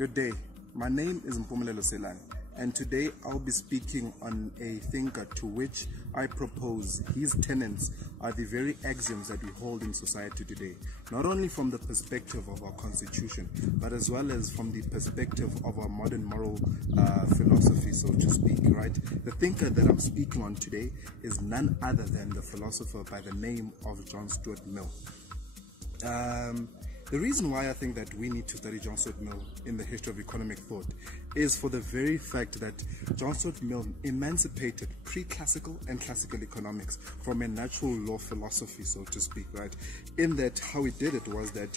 Good day. My name is Seilane, and today I'll be speaking on a thinker to which I propose his tenets are the very axioms that we hold in society today, not only from the perspective of our constitution, but as well as from the perspective of our modern moral philosophy, so to speak, right? The thinker that I'm speaking on today is none other than the philosopher by the name of John Stuart Mill. The reason why I think that we need to study John Stuart Mill in the history of economic thought is for the very fact that John Stuart Mill emancipated pre-classical and classical economics from a natural law philosophy, so to speak, right? In that how he did it was that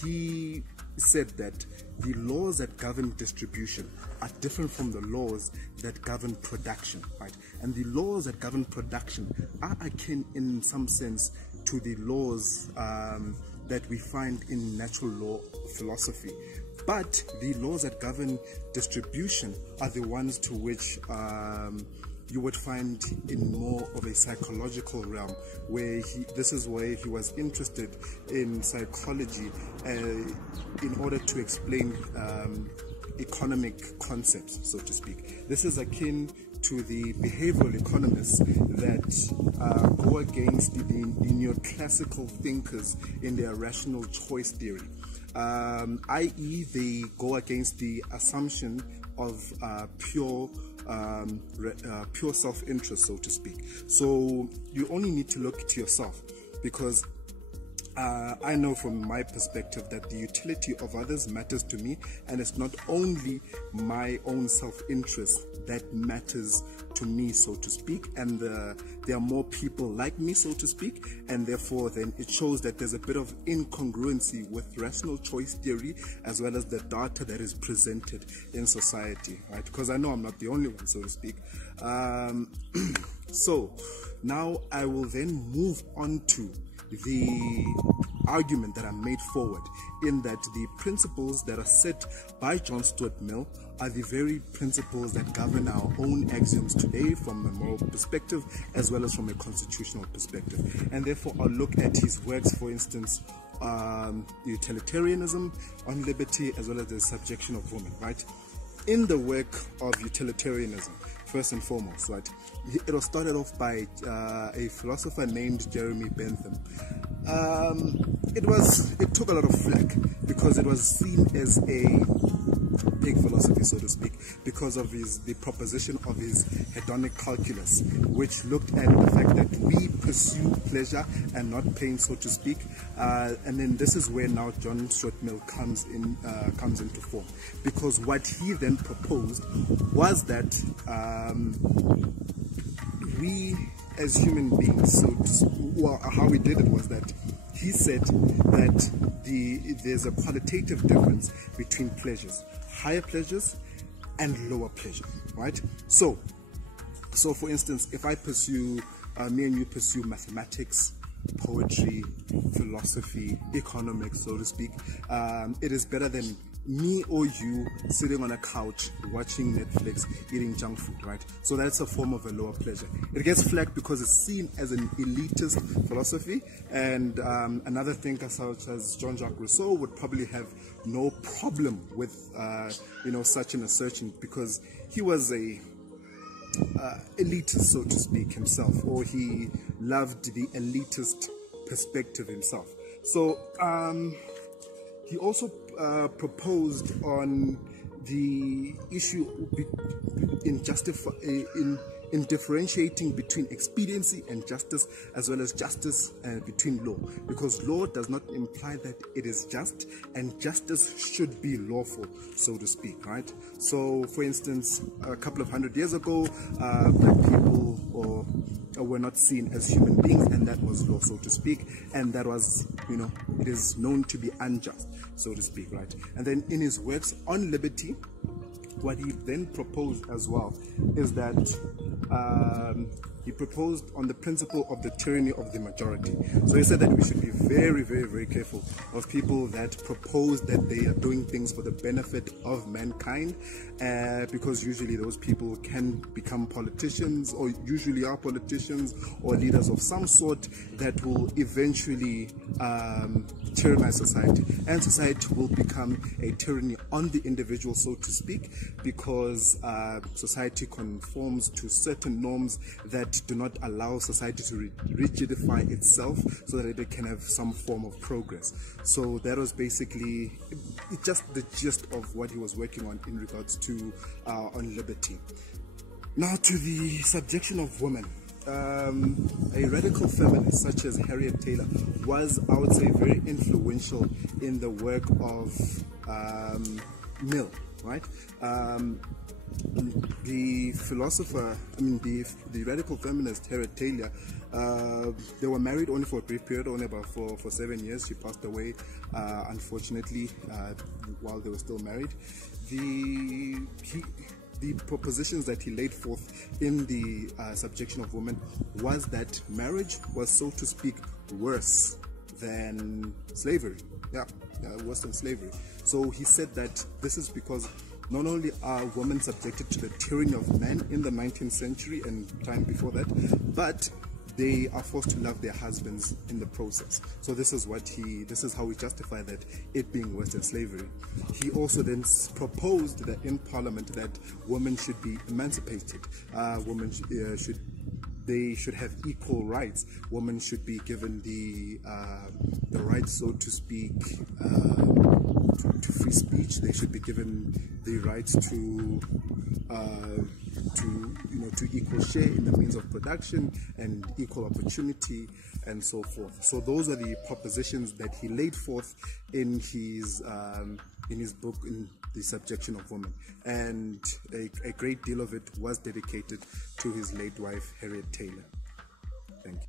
he said that the laws that govern distribution are different from the laws that govern production, right? And the laws that govern production are akin in some sense to the laws that we find in natural law philosophy. But the laws that govern distribution are the ones to which you would find in more of a psychological realm, where this is where he was interested in psychology in order to explain economic concepts, so to speak. This is akin to the behavioral economists that go against the neoclassical thinkers in their rational choice theory, i.e. they go against the assumption of pure self-interest, so to speak. So you only need to look to yourself, because I know from my perspective that the utility of others matters to me, and it's not only my own self-interest that matters to me, so to speak, and there are more people like me, so to speak, and therefore then it shows that there's a bit of incongruency with rational choice theory as well as the data that is presented in society, right? Because I know I'm not the only one, so to speak. So now I will then move on to the argument that I made forward, in that the principles that are set by John Stuart Mill are the very principles that govern our own axioms today from a moral perspective as well as from a constitutional perspective. And therefore I'll look at his works, for instance, utilitarianism, on liberty, as well as the subjection of women, right? In the work of utilitarianism, first and foremost, right, it was started off by a philosopher named Jeremy Bentham. It took a lot of flack because it was seen as a big philosophy, so to speak, because of the proposition of his hedonic calculus, which looked at the fact that we pursue pleasure and not pain, so to speak. And then this is where now John Stuart Mill comes into form, because what he then proposed was that we as human beings, how he did it was that he said that there's a qualitative difference between pleasures, higher pleasures and lower pleasure, right? So for instance, if I pursue, me and you pursue mathematics, poetry, philosophy, economics, so to speak, it is better than me or you sitting on a couch watching Netflix, eating junk food, right? So that's a form of a lower pleasure. It gets flagged because it's seen as an elitist philosophy, and another thinker such as Jean-Jacques Rousseau would probably have no problem with such an assertion, because he was a elitist, so to speak, himself, or he loved the elitist perspective himself. So he also proposed on the issue in differentiating between expediency and justice, as well as justice between law, because law does not imply that it is just, and justice should be lawful, so to speak, right? So for instance, a couple of 100 years ago, black people were not seen as human beings, and that was law, so to speak, and that was, it is known to be unjust, so to speak, right? And then in his works on liberty, what he then proposed as well is that he proposed on the principle of the tyranny of the majority. So he said that we should be very, very, very careful of people that propose that they are doing things for the benefit of mankind, because usually those people can become politicians, or usually are politicians or leaders of some sort that will eventually tyrannize society, and society will become a tyranny on the individual, so to speak, because society conforms to certain norms that do not allow society to rigidify itself so that it can have some form of progress. So that was basically just the gist of what he was working on in regards to on liberty. Now to the subjection of women. A radical feminist such as Harriet Taylor was, I would say, very influential in the work of Mill, right? The philosopher, the radical feminist Harriet Taylor, they were married only for a brief period, only about for 7 years. She passed away, unfortunately, while they were still married. The propositions that he laid forth in the subjection of women was that marriage was, so to speak, worse than slavery. Worse than slavery. So he said that this is because not only are women subjected to the tyranny of men in the 19th century and time before that, but they are forced to love their husbands in the process. So this is how we justify that it being worse than slavery. He also then proposed that in Parliament that women should be emancipated. Women should have equal rights. Women should be given the rights, so to speak, to free speech. They should be given the rights to equal share in the means of production and equal opportunity and so forth. So those are the propositions that he laid forth in his book, in The Subjection of Women, and a great deal of it was dedicated to his late wife Harriet Taylor. Thank you.